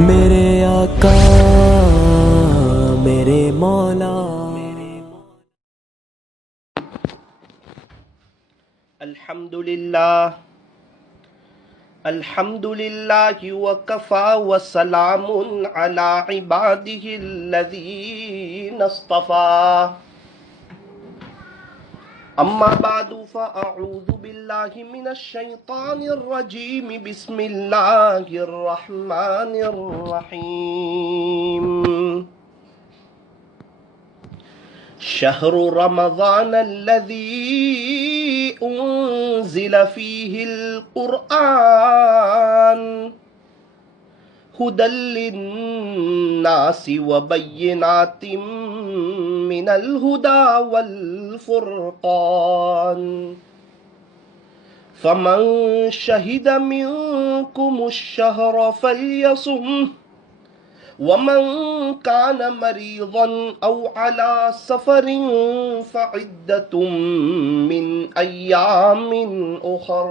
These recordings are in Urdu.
میرے آقا میرے مولا الحمدللہ الحمدللہ وکفا وسلام علی عبادہ الذین اصطفیٰ اما بعد فاعوذ باللہ من الشیطان الرجیم بسم اللہ الرحمن الرحیم شہر رمضان الذي انزل فيه القرآن هدى للناس وبينات من الهدى والفرقان فمن شهد منكم الشهر فليصمه ومن كان مريضا أو على سفر فعدة من أيام أخر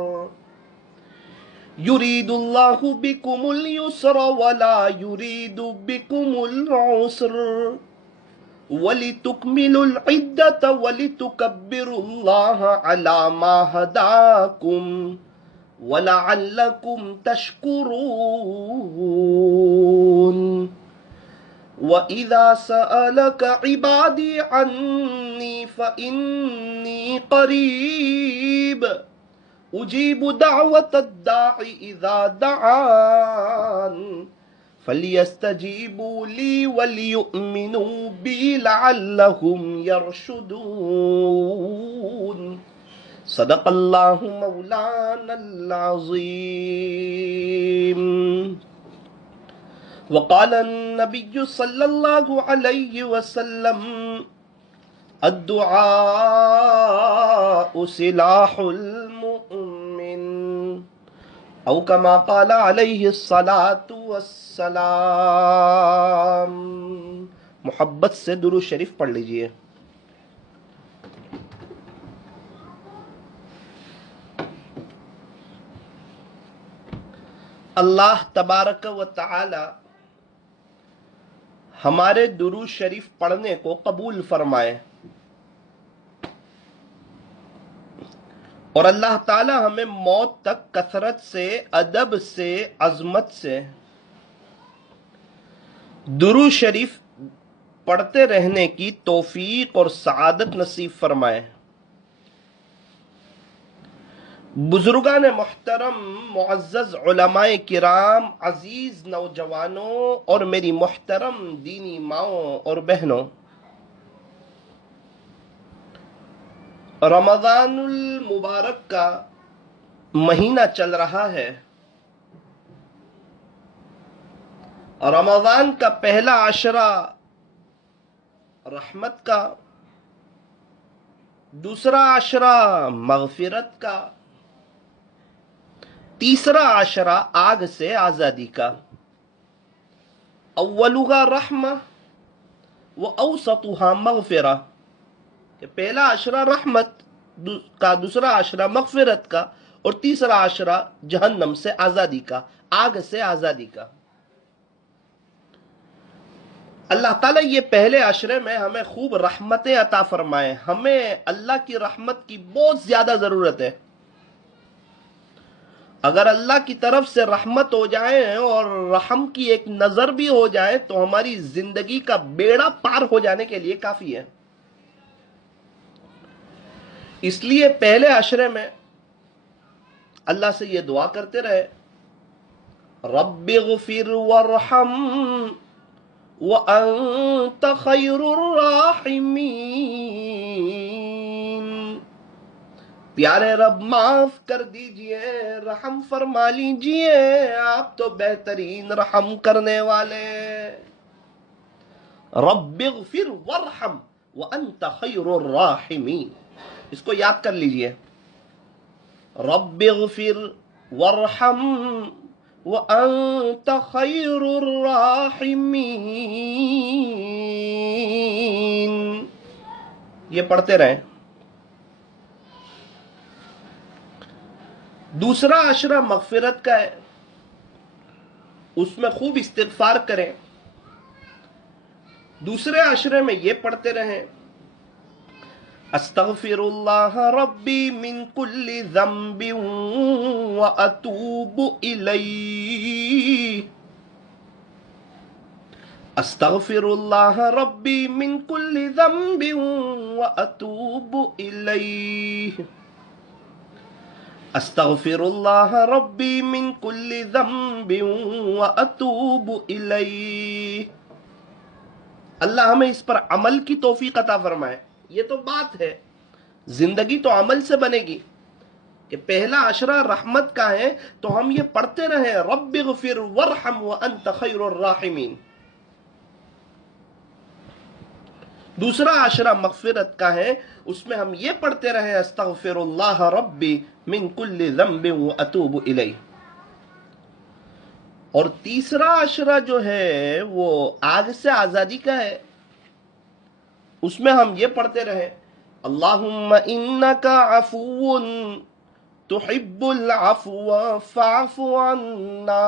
يريد الله بكم اليسر ولا يريد بكم العسر ولتكملوا العدة ولتكبروا الله على ما هداكم وَلَعَلَّكُمْ تَشْكُرُونَ وَإِذَا سَأَلَكَ عِبَادِي عَنِّي فَإِنِّي قَرِيبٌ أُجِيبُ دَعْوَةَ الدَّاعِ إِذَا دَعَانِ فَلْيَسْتَجِيبُوا لِي وَلْيُؤْمِنُوا بِي لَعَلَّهُمْ يَرْشُدُونَ صدق اللہ مولانا العظیم وقال النبی صلی اللہ علیہ وسلم الدعاء سلاح المؤمن او کما قال علیہ الصلاة والسلام۔ محبت سے درود شریف پڑھ لیجئے۔ اللہ تبارک و تعالی ہمارے درود شریف پڑھنے کو قبول فرمائے، اور اللہ تعالی ہمیں موت تک کثرت سے، ادب سے، عظمت سے درود شریف پڑھتے رہنے کی توفیق اور سعادت نصیب فرمائے۔ بزرگان محترم، معزز علماء کرام، عزیز نوجوانوں اور میری محترم دینی ماؤں اور بہنوں، رمضان المبارک کا مہینہ چل رہا ہے۔ رمضان کا پہلا عشرہ رحمت کا، دوسرا عشرہ مغفرت کا، تیسرا عشرہ آگ سے آزادی کا۔ اولها رحمہ و اوسطها مغفرہ، کہ پہلا عشرہ رحمت کا، دوسرا عشرہ مغفرت کا، اور تیسرا عشرہ جہنم سے آزادی کا، آگ سے آزادی کا۔ اللہ تعالیٰ یہ پہلے عشرے میں ہمیں خوب رحمتیں عطا فرمائے۔ ہمیں اللہ کی رحمت کی بہت زیادہ ضرورت ہے۔ اگر اللہ کی طرف سے رحمت ہو جائے اور رحم کی ایک نظر بھی ہو جائے تو ہماری زندگی کا بیڑا پار ہو جانے کے لیے کافی ہے۔ اس لیے پہلے عشرے میں اللہ سے یہ دعا کرتے رہے، رب اغفر وارحم وانت خیر الراحمین، پیارے رب معاف کر دیجئے، رحم فرما لیجئے، آپ تو بہترین رحم کرنے والے۔ رب اغفر وارحم وانت خیر الراحمین، اس کو یاد کر لیجئے، رب اغفر وارحم وانت خیر الراحمین، یہ پڑھتے رہیں۔ دوسرا عشرہ مغفرت کا ہے۔ اس میں خوب استغفار کریں. دوسرے عشرے میں یہ پڑھتے رہیں استغفر اللہ ربی من کل ذنب واتوب الیہ. استغفر اللہ ربی من کل ذنب واتوب الیہ. استغفر اللہ ربی من کل ذنب واتوب الیہ. اللہ ہمیں اس پر عمل کی توفیق عطا فرمائے. یہ تو بات ہے، زندگی تو عمل سے بنے گی کہ پہلا عشرہ رحمت کا ہے تو ہم یہ پڑھتے رہیں رب اغفر وارحم وانت خیر الراحمین. دوسرا عشرہ مغفرت کا ہے، اس میں ہم یہ پڑھتے رہیں استغفر اللہ ربی من کل ذنب واتوب الیہ. اور تیسرا عشرہ جو ہے وہ آگ سے آزادی کا ہے، اس میں ہم یہ پڑھتے رہیں اللہم انک عفو تحب العفو فاعف عنا.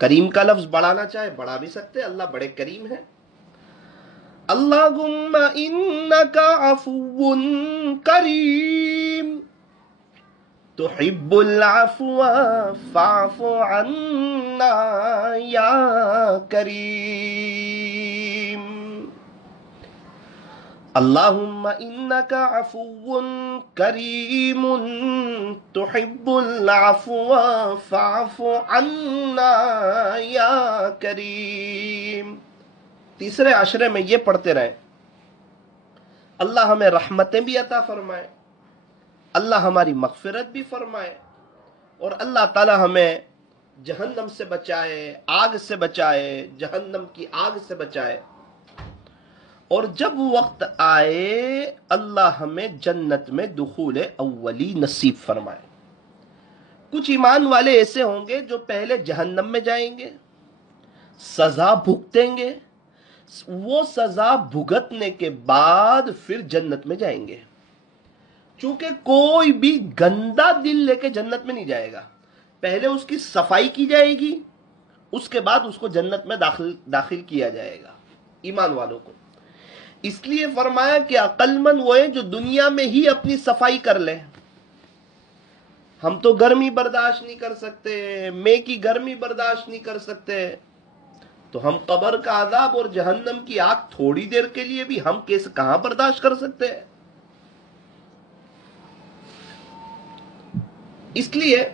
کریم کا لفظ بڑھانا چاہے بڑھا بھی سکتے، اللہ بڑے کریم ہیں. اللہم انک عفو کریم تحب العفو فاعف عنا یا کریم. اللہم انک عفو کریم تحب العفو فاعف عنا یا کریم. تیسرے عشرے میں یہ پڑھتے رہیں اللہ ہمیں رحمتیں بھی عطا فرمائے، اللہ ہماری مغفرت بھی فرمائے، اور اللہ تعالی ہمیں جہنم سے بچائے، آگ سے بچائے، جہنم کی آگ سے بچائے. اور جب وقت آئے اللہ ہمیں جنت میں دخول اولی نصیب فرمائے. کچھ ایمان والے ایسے ہوں گے جو پہلے جہنم میں جائیں گے، سزا بھگتیں گے، وہ سزا بھگتنے کے بعد پھر جنت میں جائیں گے. چونکہ کوئی بھی گندا دل لے کے جنت میں نہیں جائے گا، پہلے اس کی صفائی کی جائے گی، اس کے بعد اس کو جنت میں داخل کیا جائے گا ایمان والوں کو. اس لیے فرمایا کہ عقل مند وہ ہے جو دنیا میں ہی اپنی صفائی کر لے. ہم تو گرمی برداشت نہیں کر سکتے، مے کی گرمی برداشت نہیں کر سکتے، تو ہم قبر کا عذاب اور جہنم کی آگ تھوڑی دیر کے لیے بھی ہم کیسے کہاں برداشت کر سکتے ہیں. اس لیے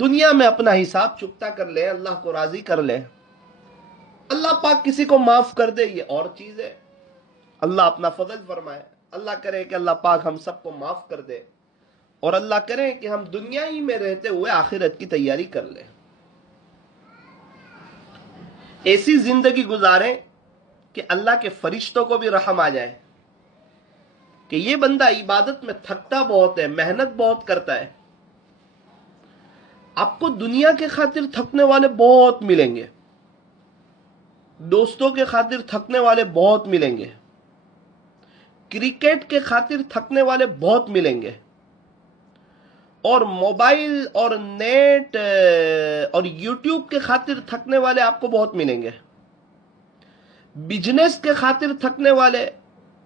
دنیا میں اپنا حساب چکتا کر لے، اللہ کو راضی کر لے. اللہ پاک کسی کو معاف کر دے یہ اور چیز ہے، اللہ اپنا فضل فرمائے. اللہ کرے کہ اللہ پاک ہم سب کو معاف کر دے، اور اللہ کرے کہ ہم دنیا ہی میں رہتے ہوئے آخرت کی تیاری کر لیں، ایسی زندگی گزاریں کہ اللہ کے فرشتوں کو بھی رحم آ جائے کہ یہ بندہ عبادت میں تھکتا بہت ہے، محنت بہت کرتا ہے. آپ کو دنیا کے خاطر تھکنے والے بہت ملیں گے، دوستوں کے خاطر تھکنے والے بہت ملیں گے، کرکٹ کے خاطر تھکنے والے بہت ملیں گے، اور موبائل اور نیٹ اور یوٹیوب کے خاطر تھکنے والے آپ کو بہت ملیں گے. بزنس کے خاطر تھکنے والے،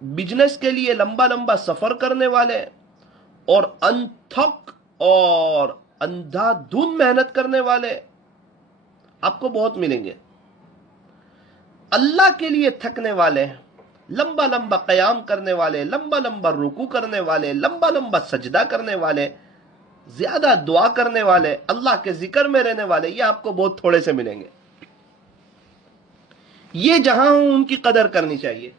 بزنس کے لیے لمبا لمبا سفر کرنے والے، اور انتھک اور اندھا دھند محنت کرنے والے آپ کو بہت ملیں گے. اللہ کے لیے تھکنے والے، لمبا لمبا قیام کرنے والے، لمبا لمبا رکوع کرنے والے، لمبا لمبا سجدہ کرنے والے، زیادہ دعا کرنے والے، اللہ کے ذکر میں رہنے والے، یہ آپ کو بہت تھوڑے سے ملیں گے. یہ جہاں ہوں ان کی قدر کرنی چاہیے.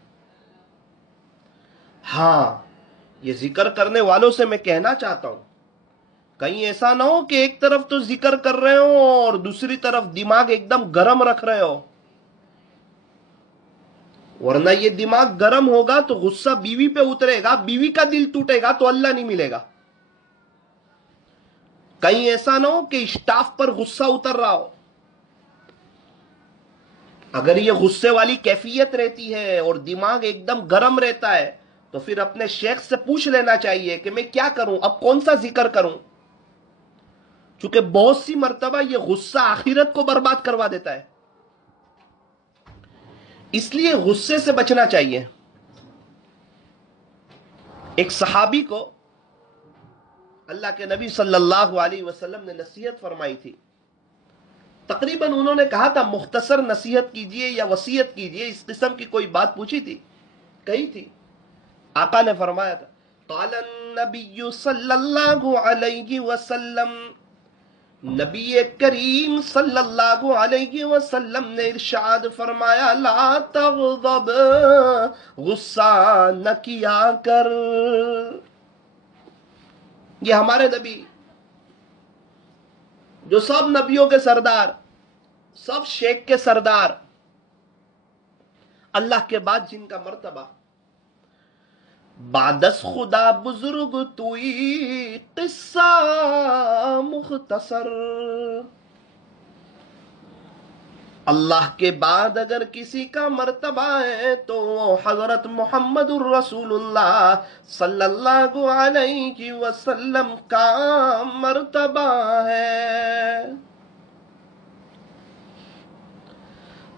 ہاں یہ ذکر کرنے والوں سے میں کہنا چاہتا ہوں کہیں ایسا نہ ہو کہ ایک طرف تو ذکر کر رہے ہو اور دوسری طرف دماغ ایک دم گرم رکھ رہے ہو، ورنہ یہ دماغ گرم ہوگا تو غصہ بیوی پہ اترے گا، بیوی کا دل ٹوٹے گا تو اللہ نہیں ملے گا. کہیں ایسا نہ ہو کہ اسٹاف پر غصہ اتر رہا ہو. اگر یہ غصے والی کیفیت رہتی ہے اور دماغ ایک دم گرم رہتا ہے تو پھر اپنے شیخ سے پوچھ لینا چاہیے کہ میں کیا کروں، اب کون سا ذکر کروں. چونکہ بہت سی مرتبہ یہ غصہ آخرت کو برباد کروا دیتا ہے، اس لیے غصے سے بچنا چاہیے۔ ایک صحابی کو اللہ کے نبی صلی اللہ علیہ وسلم نے نصیحت فرمائی تھی، تقریباً انہوں نے کہا تھا مختصر نصیحت کیجئے یا وصیت کیجئے، اس قسم کی کوئی بات پوچھی تھی، کہی تھی۔ آقا نے فرمایا تھا، قال النبی صلی اللہ علیہ وسلم، نبی کریم صلی اللہ علیہ وسلم نے ارشاد فرمایا، لا تغضب، غصہ نہ کیا کر۔ یہ ہمارے نبی جو سب نبیوں کے سردار، سب شیخ کے سردار، اللہ کے بعد جن کا مرتبہ بعدس خدا بزرگ توئی، قصہ مختصر۔ اللہ کے بعد اگر کسی کا مرتبہ ہے تو وہ حضرت محمد الرسول اللہ صلی اللہ علیہ وسلم کا مرتبہ ہے۔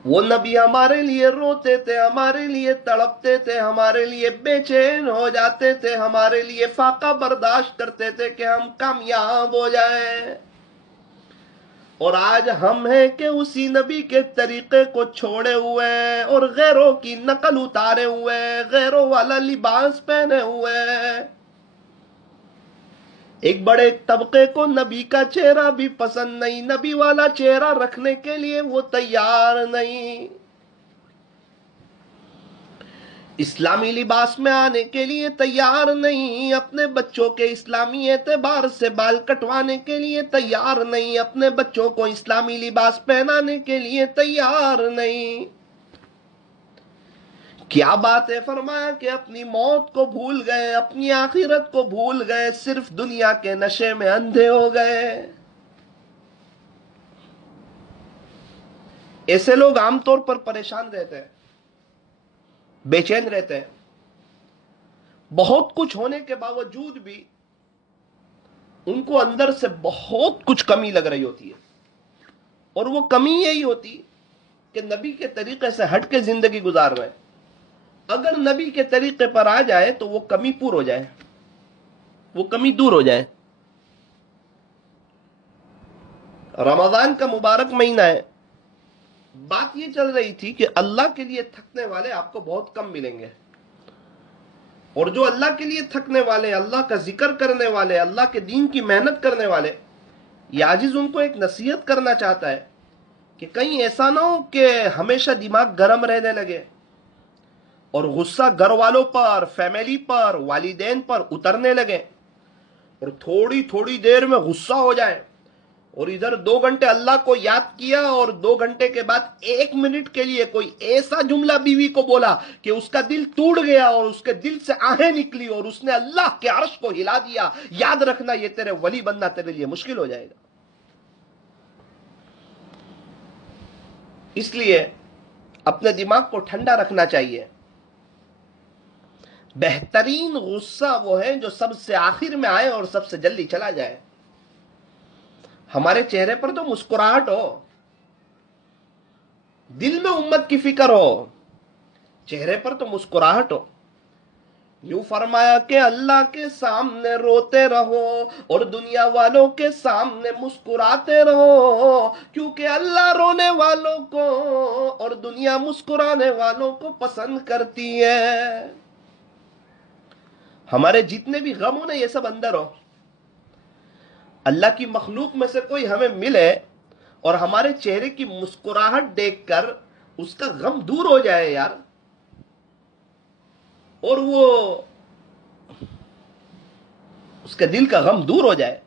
وہ نبی ہمارے لیے روتے تھے، ہمارے لیے تڑپتے تھے، ہمارے لیے بے چین ہو جاتے تھے، ہمارے لیے فاقہ برداشت کرتے تھے کہ ہم کامیاب ہو جائیں، اور آج ہم ہیں کہ اسی نبی کے طریقے کو چھوڑے ہوئے اور غیروں کی نقل اتارے ہوئے، غیروں والا لباس پہنے ہوئے۔ ایک بڑے طبقے کو نبی کا چہرہ بھی پسند نہیں، نبی والا چہرہ رکھنے کے لیے وہ تیار نہیں، اسلامی لباس میں آنے کے لیے تیار نہیں، اپنے بچوں کے اسلامی اعتبار سے بال کٹوانے کے لیے تیار نہیں، اپنے بچوں کو اسلامی لباس پہنانے کے لیے تیار نہیں۔ کیا بات ہے، فرمایا کہ اپنی موت کو بھول گئے، اپنی آخرت کو بھول گئے، صرف دنیا کے نشے میں اندھے ہو گئے۔ ایسے لوگ عام طور پر پریشان رہتے ہیں، بے چین رہتے ہیں، بہت کچھ ہونے کے باوجود بھی ان کو اندر سے بہت کچھ کمی لگ رہی ہوتی ہے، اور وہ کمی یہی ہوتی کہ نبی کے طریقے سے ہٹ کے زندگی گزار رہے ہیں۔ اگر نبی کے طریقے پر آ جائے تو وہ کمی پور ہو جائے، وہ کمی دور ہو جائے۔ رمضان کا مبارک مہینہ ہے، بات یہ چل رہی تھی کہ اللہ کے لیے تھکنے والے آپ کو بہت کم ملیں گے، اور جو اللہ کے لیے تھکنے والے، اللہ کا ذکر کرنے والے، اللہ کے دین کی محنت کرنے والے، یہ عاجز ان کو ایک نصیحت کرنا چاہتا ہے کہ کہیں ایسا نہ ہو کہ ہمیشہ دماغ گرم رہنے لگے اور غصہ گھر والوں پر، فیملی پر، والدین پر اترنے لگے، اور تھوڑی تھوڑی دیر میں غصہ ہو جائے، اور ادھر 2 گھنٹے اللہ کو یاد کیا اور 2 گھنٹے کے بعد 1 منٹ کے لیے کوئی ایسا جملہ بیوی کو بولا کہ اس کا دل ٹوٹ گیا اور اس کے دل سے آہیں نکلی اور اس نے اللہ کے عرش کو ہلا دیا۔ یاد رکھنا، یہ تیرے ولی بننا تیرے لیے مشکل ہو جائے گا۔ اس لیے اپنے دماغ کو ٹھنڈا رکھنا چاہیے۔ بہترین غصہ وہ ہے جو سب سے آخر میں آئے اور سب سے جلدی چلا جائے۔ ہمارے چہرے پر تو مسکراہٹ ہو، دل میں امت کی فکر ہو، چہرے پر تو مسکراہٹ ہو۔ یوں فرمایا کہ اللہ کے سامنے روتے رہو اور دنیا والوں کے سامنے مسکراتے رہو، کیونکہ اللہ رونے والوں کو اور دنیا مسکرانے والوں کو پسند کرتی ہے۔ ہمارے جتنے بھی غم ہو نا، یہ سب اندر ہو۔ اللہ کی مخلوق میں سے کوئی ہمیں ملے اور ہمارے چہرے کی مسکراہٹ دیکھ کر اس کا غم دور ہو جائے یار، اور وہ اس کے دل کا غم دور ہو جائے۔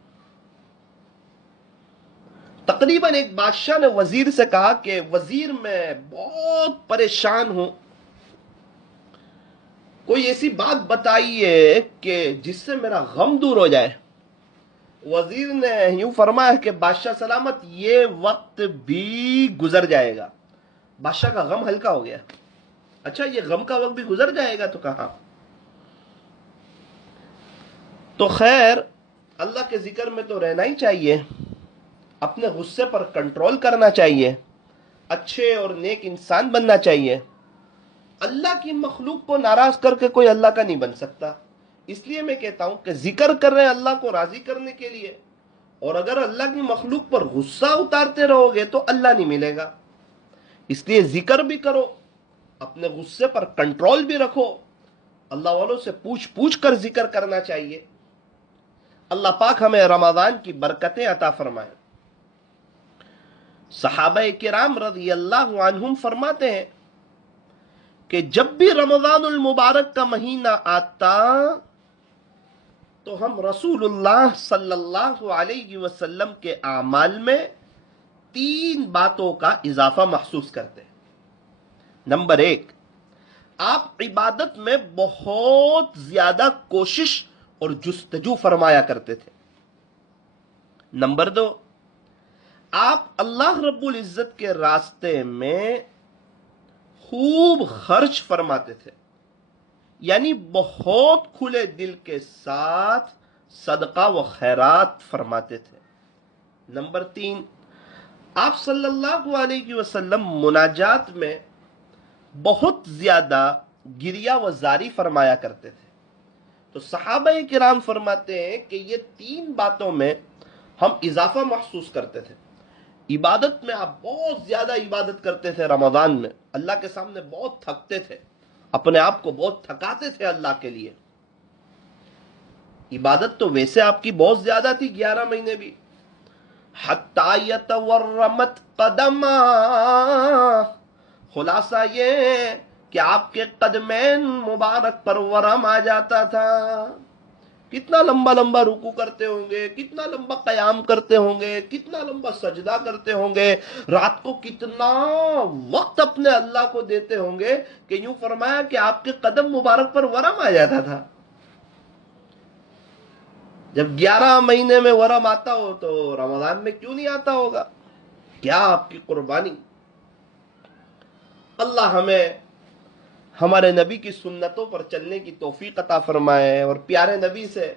تقریباً ایک بادشاہ نے وزیر سے کہا کہ وزیر میں بہت پریشان ہوں، کوئی ایسی بات بتائیے کہ جس سے میرا غم دور ہو جائے۔ وزیر نے یوں فرمایا کہ بادشاہ سلامت، یہ وقت بھی گزر جائے گا۔ بادشاہ کا غم ہلکا ہو گیا۔ اچھا، یہ غم کا وقت بھی گزر جائے گا؟ تو کہاں؟ تو خیر، اللہ کے ذکر میں تو رہنا ہی چاہیے۔ اپنے غصے پر کنٹرول کرنا چاہیے، اچھے اور نیک انسان بننا چاہیے۔ اللہ کی مخلوق کو ناراض کر کے کوئی اللہ کا نہیں بن سکتا۔ اس لیے میں کہتا ہوں کہ ذکر کر رہے ہیں اللہ کو راضی کرنے کے لیے، اور اگر اللہ کی مخلوق پر غصہ اتارتے رہو گے تو اللہ نہیں ملے گا۔ اس لیے ذکر بھی کرو، اپنے غصے پر کنٹرول بھی رکھو، اللہ والوں سے پوچھ پوچھ کر ذکر کرنا چاہیے۔ اللہ پاک ہمیں رمضان کی برکتیں عطا فرمائے۔ صحابہ کرام رضی اللہ عنہم فرماتے ہیں کہ جب بھی رمضان المبارک کا مہینہ آتا تو ہم رسول اللہ صلی اللہ علیہ وسلم کے اعمال میں 3 باتوں کا اضافہ محسوس کرتے ہیں۔ نمبر 1، آپ عبادت میں بہت زیادہ کوشش اور جستجو فرمایا کرتے تھے۔ نمبر 2، آپ اللہ رب العزت کے راستے میں خوب خرچ فرماتے تھے، یعنی بہت کھلے دل کے ساتھ صدقہ و خیرات فرماتے تھے۔ نمبر 3، آپ صلی اللہ علیہ وسلم مناجات میں بہت زیادہ گریہ و زاری فرمایا کرتے تھے۔ تو صحابہ کرام فرماتے ہیں کہ یہ 3 باتوں میں ہم اضافہ محسوس کرتے تھے۔ عبادت میں آپ بہت زیادہ عبادت کرتے تھے، رمضان میں اللہ کے سامنے بہت تھکتے تھے، اپنے آپ کو بہت تھکاتے تھے اللہ کے لیے۔ عبادت تو ویسے آپ کی بہت زیادہ تھی 11 مہینے بھی۔ حتی یتورمت قدما، خلاصہ یہ کہ آپ کے قدمین مبارک پر ورم آ جاتا تھا۔ کتنا لمبا لمبا رکوع کرتے ہوں گے، کتنا لمبا قیام کرتے ہوں گے، کتنا لمبا سجدہ کرتے ہوں گے، رات کو کتنا وقت اپنے اللہ کو دیتے ہوں گے کہ یوں فرمایا کہ آپ کے قدم مبارک پر ورم آ جاتا تھا۔ جب 11 مہینے میں ورم آتا ہو تو رمضان میں کیوں نہیں آتا ہوگا؟ کیا آپ کی قربانی! اللہ ہمیں ہمارے نبی کی سنتوں پر چلنے کی توفیق عطا فرمائے اور پیارے نبی سے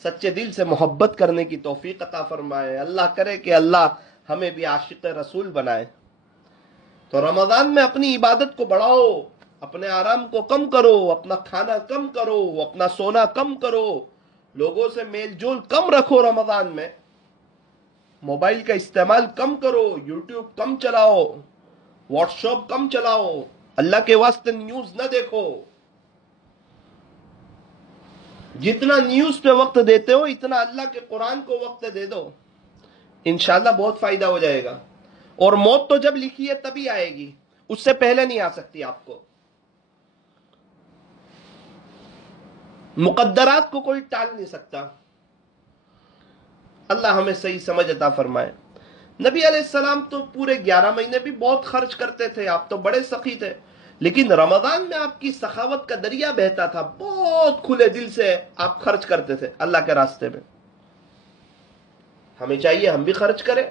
سچے دل سے محبت کرنے کی توفیق عطا فرمائے۔ اللہ کرے کہ اللہ ہمیں بھی عاشق رسول بنائے۔ تو رمضان میں اپنی عبادت کو بڑھاؤ، اپنے آرام کو کم کرو، اپنا کھانا کم کرو، اپنا سونا کم کرو، لوگوں سے میل جول کم رکھو۔ رمضان میں موبائل کا استعمال کم کرو، یوٹیوب کم چلاؤ، واٹس ایپ کم چلاؤ، اللہ کے واسطے نیوز نہ دیکھو۔ جتنا نیوز پہ وقت دیتے ہو اتنا اللہ کے قرآن کو وقت دے دو، انشاءاللہ بہت فائدہ ہو جائے گا۔ اور موت تو جب لکھی ہے تبھی آئے گی، اس سے پہلے نہیں آ سکتی آپ کو۔ مقدرات کو کوئی ٹال نہیں سکتا۔ اللہ ہمیں صحیح سمجھ عطا فرمائے۔ نبی علیہ السلام تو پورے 11 مہینے بھی بہت خرچ کرتے تھے، آپ تو بڑے سخی تھے، لیکن رمضان میں آپ کی سخاوت کا دریا بہتا تھا، بہت کھلے دل سے آپ خرچ کرتے تھے اللہ کے راستے میں۔ ہمیں چاہیے ہم بھی خرچ کریں،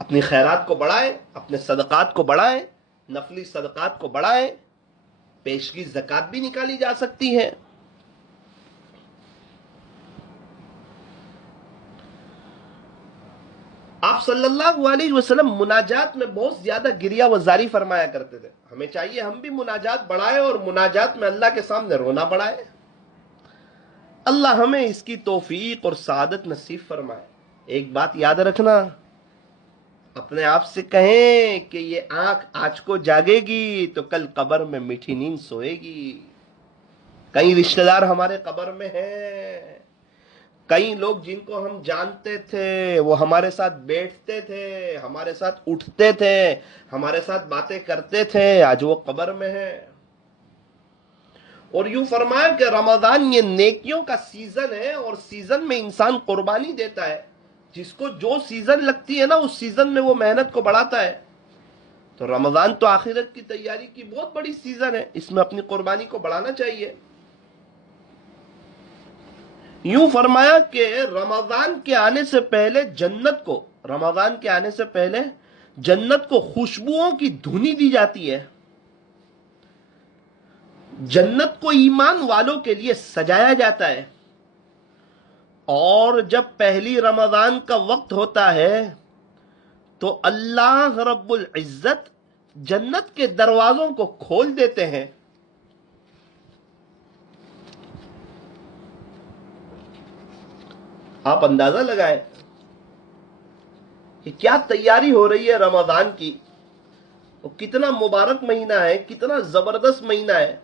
اپنی خیرات کو بڑھائیں، اپنے صدقات کو بڑھائیں، نفلی صدقات کو بڑھائیں، پیشگی زکوٰۃ بھی نکالی جا سکتی ہے۔ آپ صلی اللہ علیہ وسلم مناجات میں بہت زیادہ گریہ و زاری فرمایا کرتے تھے۔ ہمیں چاہیے ہم بھی مناجات بڑھائیں اور مناجات میں اللہ کے سامنے رونا بڑھائیں۔ اللہ ہمیں اس کی توفیق اور سعادت نصیب فرمائے۔ ایک بات یاد رکھنا، اپنے آپ سے کہیں کہ یہ آنکھ آج کو جاگے گی تو کل قبر میں میٹھی نیند سوئے گی۔ کئی رشتہ دار ہمارے قبر میں ہیں، کئی لوگ جن کو ہم جانتے تھے وہ ہمارے ساتھ بیٹھتے تھے، ہمارے ساتھ اٹھتے تھے، ہمارے ساتھ باتیں کرتے تھے، آج وہ قبر میں ہیں۔ اور یوں فرمایا کہ رمضان یہ نیکیوں کا سیزن ہے، اور سیزن میں انسان قربانی دیتا ہے۔ جس کو جو سیزن لگتی ہے نا اس سیزن میں وہ محنت کو بڑھاتا ہے۔ تو رمضان تو آخرت کی تیاری کی بہت بڑی سیزن ہے، اس میں اپنی قربانی کو بڑھانا چاہیے۔ یوں فرمایا کہ رمضان کے آنے سے پہلے جنت کو خوشبوؤں کی دھنی دی جاتی ہے۔ جنت کو ایمان والوں کے لیے سجایا جاتا ہے، اور جب پہلی رمضان کا وقت ہوتا ہے تو اللہ رب العزت جنت کے دروازوں کو کھول دیتے ہیں. آپ اندازہ لگائیں کہ کیا تیاری ہو رہی ہے رمضان کی. وہ کتنا مبارک مہینہ ہے، کتنا زبردست مہینہ ہے،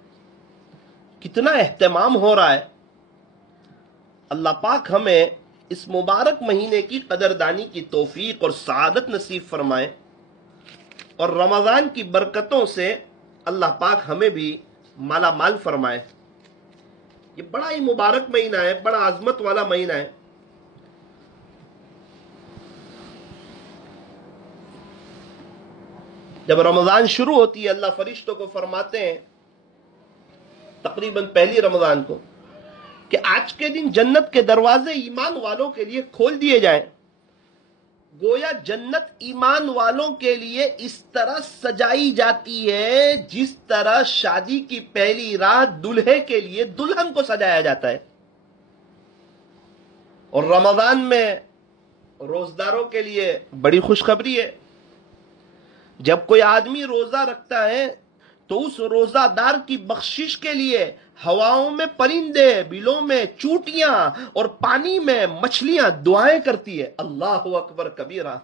کتنا اہتمام ہو رہا ہے. اللہ پاک ہمیں اس مبارک مہینے کی قدردانی کی توفیق اور سعادت نصیب فرمائے، اور رمضان کی برکتوں سے اللہ پاک ہمیں بھی مالا مال فرمائے. یہ بڑا ہی مبارک مہینہ ہے، بڑا عظمت والا مہینہ ہے. جب رمضان شروع ہوتی ہے اللہ فرشتوں کو فرماتے ہیں تقریباً پہلی رمضان کو کہ آج کے دن جنت کے دروازے ایمان والوں کے لیے کھول دیے جائیں. گویا جنت ایمان والوں کے لیے اس طرح سجائی جاتی ہے جس طرح شادی کی پہلی رات دلہے کے لیے دلہن کو سجایا جاتا ہے. اور رمضان میں روزداروں کے لیے بڑی خوشخبری ہے. جب کوئی آدمی روزہ رکھتا ہے تو اس روزہ دار کی بخشش کے لیے ہواؤں میں پرندے، بلوں میں چوٹیاں اور پانی میں مچھلیاں دعائیں کرتی ہے. اللہ اکبر کبیرہ.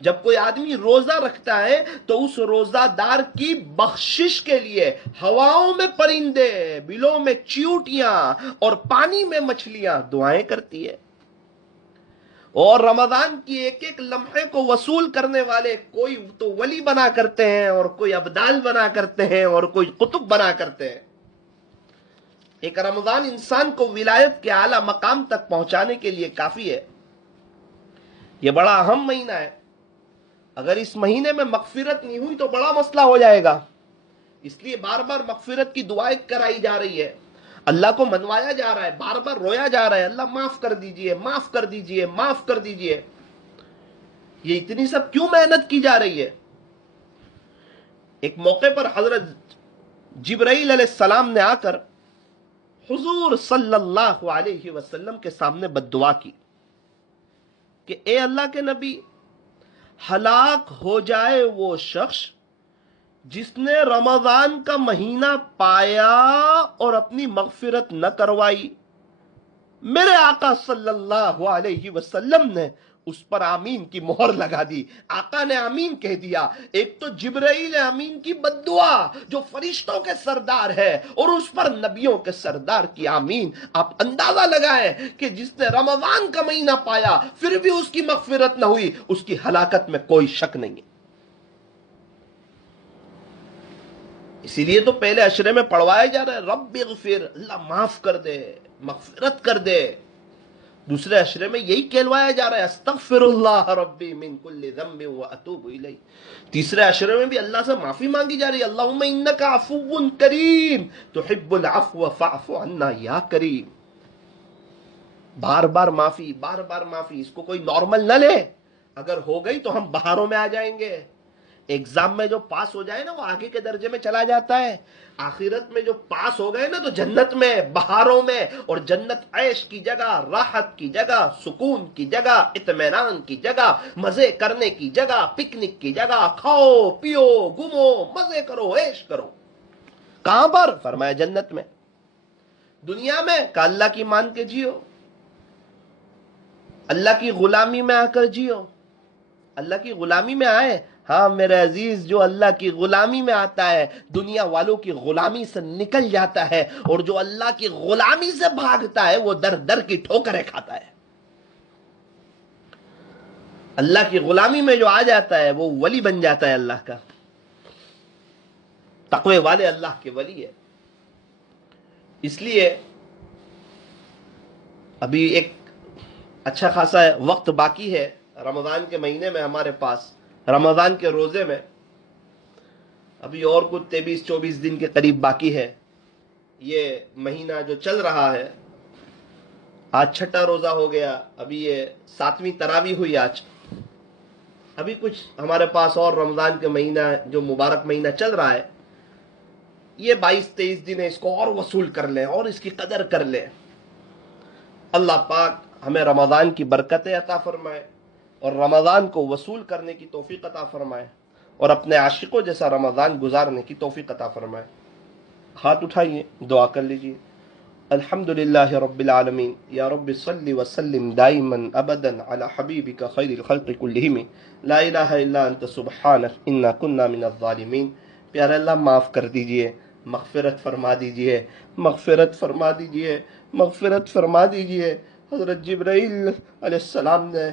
جب کوئی آدمی روزہ رکھتا ہے تو اس روزہ دار کی بخشش کے لیے ہواؤں میں پرندے، بلوں میں چیوٹیاں اور پانی میں مچھلیاں دعائیں کرتی ہے. اور رمضان کی ایک ایک لمحے کو وصول کرنے والے کوئی تو ولی بنا کرتے ہیں، اور کوئی ابدال بنا کرتے ہیں، اور کوئی قطب بنا کرتے ہیں. ایک رمضان انسان کو ولایت کے اعلیٰ مقام تک پہنچانے کے لیے کافی ہے. یہ بڑا اہم مہینہ ہے. اگر اس مہینے میں مغفرت نہیں ہوئی تو بڑا مسئلہ ہو جائے گا. اس لیے بار بار مغفرت کی دعائیں کرائی جا رہی ہے، اللہ کو منوایا جا رہا ہے، بار بار رویا جا رہا ہے اللہ معاف کر دیجئے، معاف کر دیجئے، معاف کر دیجئے. یہ اتنی سب کیوں محنت کی جا رہی ہے؟ ایک موقع پر حضرت جبرائیل علیہ السلام نے آ کر حضور صلی اللہ علیہ وسلم کے سامنے بد دعا کی کہ اے اللہ کے نبی، ہلاک ہو جائے وہ شخص جس نے رمضان کا مہینہ پایا اور اپنی مغفرت نہ کروائی. میرے آقا صلی اللہ علیہ وسلم نے اس پر آمین کی مہر لگا دی. آقا نے آمین کہہ دیا. ایک تو جبرائیل آمین کی بد دعا جو فرشتوں کے سردار ہے، اور اس پر نبیوں کے سردار کی آمین. آپ اندازہ لگائیں کہ جس نے رمضان کا مہینہ پایا پھر بھی اس کی مغفرت نہ ہوئی، اس کی ہلاکت میں کوئی شک نہیں ہے. اسی لیے تو پہلے اشرے میں پڑھوایا جا رہا ہے رب اغفر، اللہ معاف کر دے، مغفرت کر دے. دوسرے اشرے میں یہی کہلوایا جا رہا ہے استغفر اللہ ربی من کل ذنب واتوب الیہ. تیسرے اشرے میں بھی اللہ سے معافی مانگی جا رہی ہے اللہم انک عفو کریم تحب العفو فاعف عنا یا کریم. بار بار معافی، بار بار معافی. اس کو کوئی نارمل نہ لے. اگر ہو گئی تو ہم بہاروں میں آ جائیں گے. ایگزام میں جو پاس ہو جائے نا وہ آگے کے درجے میں چلا جاتا ہے. آخرت میں جو پاس ہو گئے نا تو جنت میں، بہاروں میں. اور جنت عیش کی جگہ، راحت کی جگہ، سکون کی جگہ، اطمینان کی جگہ، مزے کرنے کی جگہ، پکنک کی جگہ. کھاؤ پیو گھومو مزے کرو عیش کرو. کہاں پر؟ فرمایا جنت میں. دنیا میں کہ اللہ کی مان کے جیو، اللہ کی غلامی میں آ کر جیو. اللہ کی غلامی میں آئے. ہاں میرے عزیز، جو اللہ کی غلامی میں آتا ہے دنیا والوں کی غلامی سے نکل جاتا ہے، اور جو اللہ کی غلامی سے بھاگتا ہے وہ در در کی ٹھوکریں کھاتا ہے. اللہ کی غلامی میں جو آ جاتا ہے وہ ولی بن جاتا ہے اللہ کا. تقوی والے اللہ کے ولی ہے. اس لیے ابھی ایک اچھا خاصا وقت باقی ہے رمضان کے مہینے میں. ہمارے پاس رمضان کے روزے میں ابھی اور کچھ 23-24 دن کے قریب باقی ہے. یہ مہینہ جو چل رہا ہے، آج چھٹا روزہ ہو گیا، ابھی یہ 7ویں تراویح ہوئی آج. ابھی کچھ ہمارے پاس اور رمضان کے مہینہ جو مبارک مہینہ چل رہا ہے، یہ 22-23 دن ہے. اس کو اور وصول کر لیں اور اس کی قدر کر لیں. اللہ پاک ہمیں رمضان کی برکتیں عطا فرمائے اور رمضان کو وصول کرنے کی توفیق عطا فرمائے اور اپنے عاشقوں جیسا رمضان گزارنے کی توفیق عطا فرمائے. ہاتھ اٹھائیے, دعا کر لیجیے. الحمد للہ رب العالمین یا رب صلی وسلم دائما ابدا علی حبیبک خیر الخلق کلہم لا الہ الا انت سبحانک انا کنا من الظالمین. پیارے اللہ معاف کر دیجئے, مغفرت فرما دیجئے, مغفرت فرما دیجئے, مغفرت فرما دیجئے. حضرت جبرائیل علیہ السلام نے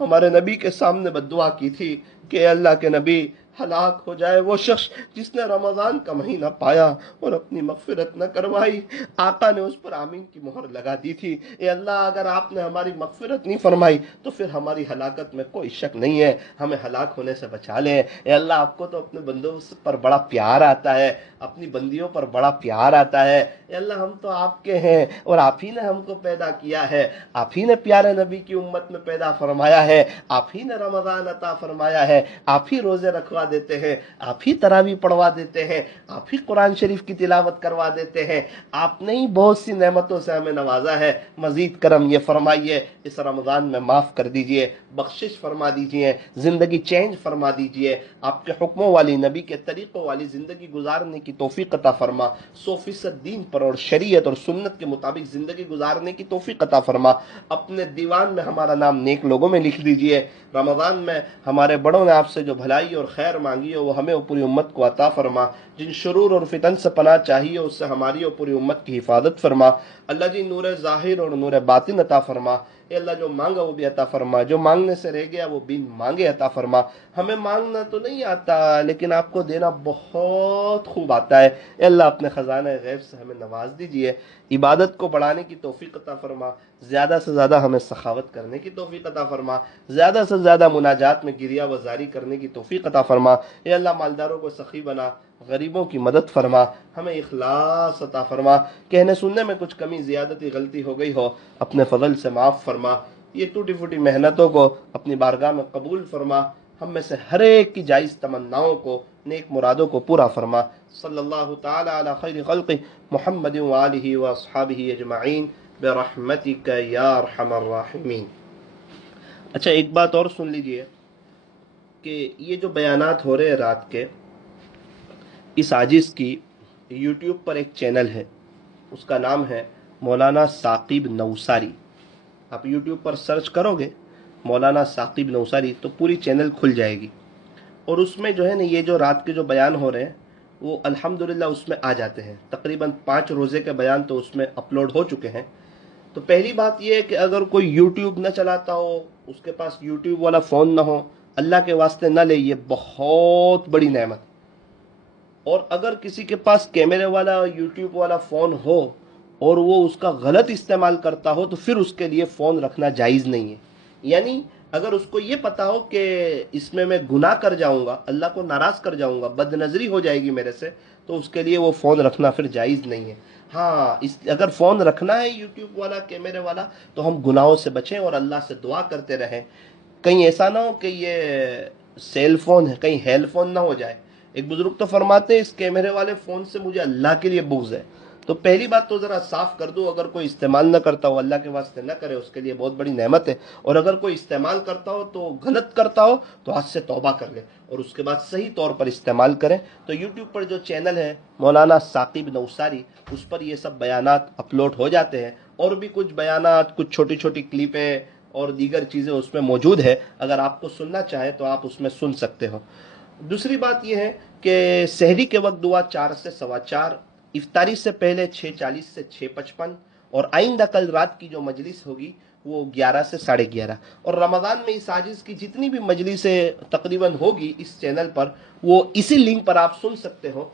ہمارے نبی کے سامنے بددعا کی تھی کہ اے اللہ کے نبی, ہلاک ہو جائے وہ شخص جس نے رمضان کا مہینہ پایا اور اپنی مغفرت نہ کروائی. آقا نے اس پر آمین کی مہر لگا دی تھی. اے اللہ, اگر آپ نے ہماری مغفرت نہیں فرمائی تو پھر ہماری ہلاکت میں کوئی شک نہیں ہے, ہمیں ہلاک ہونے سے بچا لیں. اے اللہ, آپ کو تو اپنے بندوں پر بڑا پیار آتا ہے, اپنی بندیوں پر بڑا پیار آتا ہے. اے اللہ, ہم تو آپ کے ہیں اور آپ ہی نے ہم کو پیدا کیا ہے, آپ ہی نے پیارے نبی کی امت میں پیدا فرمایا ہے, آپ ہی نے رمضان عطا فرمایا ہے, آپ ہی روزے رکھوا دیتے ہیں, آپ ہی تراویح پڑھوا دیتے ہیں, آپ ہی قرآن شریف کی تلاوت کروا دیتے ہیں. آپ نے ہی بہت سی نعمتوں سے ہمیں نوازا ہے. مزید کرم یہ فرمائیے, اس رمضان میں معاف کر دیجئے, بخشش فرما دیجئے, زندگی چینج فرما دیجئے, آپ کے حکموں والی, نبی کے طریقوں والی زندگی گزارنے کی توفیق عطا فرما. 100% دین پر اور شریعت اور سنت کے مطابق زندگی گزارنے کی توفیق عطا فرما. اپنے دیوان میں ہمارا نام نیک لوگوں میں لکھ دیجئے. رمضان میں ہمارے بڑوں نے آپ سے جو بھلائی اور خیر مانگی ہو وہ ہمیں اور پوری امت کو عطا فرما. جن شرور اور فتن سے پناہ چاہیے اس سے ہماری اور پوری امت کی حفاظت فرما. اللہ جی, نور ظاہر اور نور باطن عطا فرما. اے اللہ, جو مانگا وہ بھی عطا فرما, جو مانگنے سے رہ گیا وہ بن مانگے عطا فرما. ہمیں مانگنا تو نہیں آتا لیکن آپ کو دینا بہت خوب آتا ہے. اے اللہ, اپنے خزانہ غیب سے ہمیں نواز دیجئے. عبادت کو بڑھانے کی توفیق عطا فرما. زیادہ سے زیادہ ہمیں سخاوت کرنے کی توفیق عطا فرما. زیادہ سے زیادہ مناجات میں گریہ وزاری کرنے کی توفیق عطا فرما. اے اللہ, مالداروں کو سخی بنا, غریبوں کی مدد فرما, ہمیں اخلاص عطا فرما. کہنے سننے میں کچھ کمی زیادتی غلطی ہو گئی ہو, اپنے فضل سے معاف فرما. یہ ٹوٹی پھوٹی محنتوں کو اپنی بارگاہ میں قبول فرما. ہم میں سے ہر ایک کی جائز تمناؤں کو, نیک مرادوں کو پورا فرما. صلی اللہ تعالی علی خیر خلق محمد وآلہ واصحابہ اجمعین برحمتک یا ارحم الراحمین. اچھا, ایک بات اور سن لیجئے کہ یہ جو بیانات ہو رہے ہیں رات کے, اس عاجز کی یوٹیوب پر ایک چینل ہے, اس کا نام ہے مولانا ثاقب نوساری. آپ یوٹیوب پر سرچ کرو گے مولانا ثاقب نوساری تو پوری چینل کھل جائے گی, اور اس میں جو ہے نا یہ جو رات کے جو بیان ہو رہے ہیں وہ الحمدللہ اس میں آ جاتے ہیں. تقریباً 5 روزے کے بیان تو اس میں اپلوڈ ہو چکے ہیں. تو پہلی بات یہ ہے کہ اگر کوئی یوٹیوب نہ چلاتا ہو, اس کے پاس یوٹیوب والا فون نہ ہو, اللہ کے واسطے نہ لے, یہ بہت بڑی نعمت. اور اگر کسی کے پاس کیمرے والا یوٹیوب والا فون ہو اور وہ اس کا غلط استعمال کرتا ہو تو پھر اس کے لیے فون رکھنا جائز نہیں ہے. یعنی اگر اس کو یہ پتا ہو کہ اس میں گناہ کر جاؤں گا, اللہ کو ناراض کر جاؤں گا, بد نظری ہو جائے گی میرے سے, تو اس کے لیے وہ فون رکھنا پھر جائز نہیں ہے. ہاں, اگر فون رکھنا ہے یوٹیوب والا, کیمرے والا, تو ہم گناہوں سے بچیں اور اللہ سے دعا کرتے رہیں. کہیں ایسا نہ ہو کہ یہ سیل فون ہے, کہیں ہیل فون نہ ہو جائے. ایک بزرگ تو فرماتے ہیں اس کیمرے والے فون سے مجھے اللہ کے لیے بغض ہے. تو پہلی بات تو ذرا صاف کر دو, اگر کوئی استعمال نہ کرتا ہو اللہ کے واسطے نہ کرے, اس کے لیے بہت بڑی نعمت ہے. اور اگر کوئی استعمال کرتا ہو تو غلط کرتا ہو تو آج سے توبہ کر لے اور اس کے بعد صحیح طور پر استعمال کریں. تو یوٹیوب پر جو چینل ہے مولانا ثاقب نوساری, اس پر یہ سب بیانات اپلوڈ ہو جاتے ہیں, اور بھی کچھ بیانات, کچھ چھوٹی چھوٹی کلپیں اور دیگر چیزیں اس میں موجود ہے. اگر آپ کو سننا چاہے تو آپ اس میں سن سکتے ہو. دوسری بات یہ ہے کہ سحری کے وقت دعا 4 سے 4:15, افطاری سے پہلے 6:40 سے 6:55, اور آئندہ کل رات کی جو مجلس ہوگی وہ 11 سے 11:30. اور رمضان میں اس عاجز کی جتنی بھی مجلسیں تقریباً ہوگی اس چینل پر, وہ اسی لنک پر آپ سن سکتے ہو.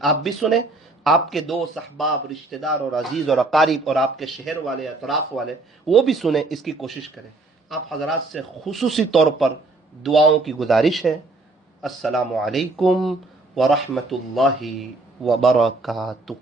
آپ بھی سنیں, آپ کے دوست, احباب, رشتہ دار اور عزیز اور اقارب اور آپ کے شہر والے, اطراف والے, وہ بھی سنیں, اس کی کوشش کریں. آپ حضرات سے خصوصی طور پر دعاؤں کی گزارش ہے. السلام علیکم ورحمۃ اللہ وبرکاتہ.